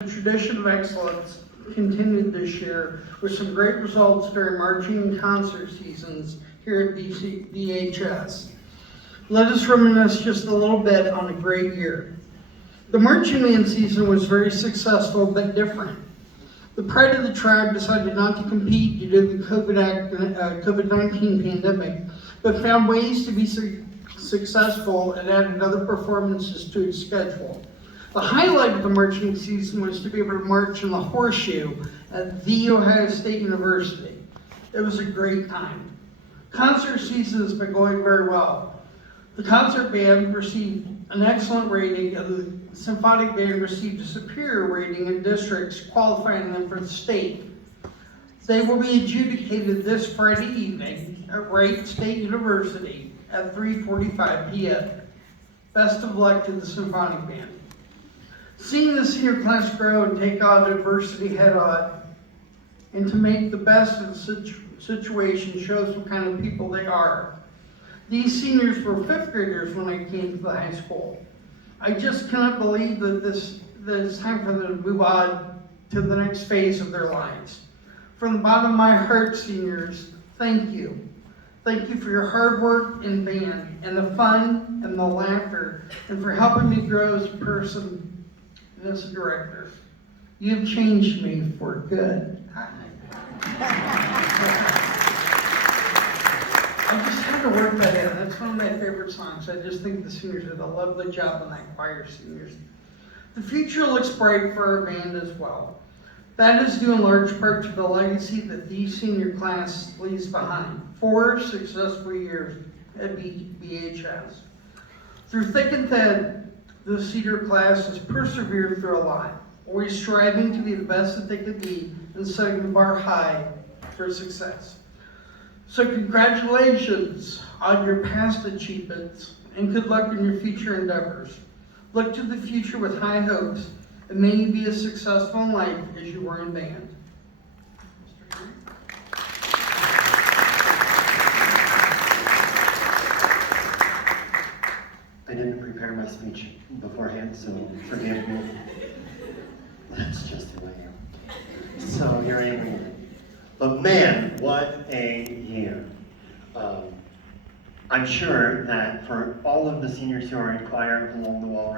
The tradition of excellence continued this year with some great results during marching and concert seasons here at VHS. Let us reminisce just a little bit on a great year. The marching band season was very successful but different. The pride of the tribe decided not to compete due to the COVID-19 pandemic, but found ways to be successful and added other performances to its schedule. The highlight of the marching season was to be able to march in the horseshoe at The Ohio State University. It was a great time. Concert season has been going very well. The concert band received an excellent rating, and the symphonic band received a superior rating in districts qualifying them for the state. They will be adjudicated this Friday evening at Wright State University at 3:45 p.m. Best of luck to the symphonic band. Seeing the senior class grow and take on adversity head on, and to make the best of the situation shows what kind of people they are. These seniors were fifth graders when I came to the high school. I just cannot believe that it's time for them to move on to the next phase of their lives. From the bottom of my heart, seniors, thank you. Thank you for your hard work in band, and the fun and the laughter, and for helping me grow as a person and as a director. You've changed me for good. I just had to work that in. That's one of my favorite songs. I just think the seniors did a lovely job on that choir, seniors. The future looks bright for our band as well. That is due in large part to the legacy that the senior class leaves behind. 4 successful years at VHS. Through thick and thin, the senior class has persevered through a lot, always striving to be the best that they could be and setting the bar high for success. So congratulations on your past achievements and good luck in your future endeavors. Look to the future with high hopes and may you be as successful in life as you were in band. I didn't prepare my speech beforehand, so forgive me. That's just who I am. So here I am. But man, what a year. I'm sure that for all of the seniors who are in choir along the wall right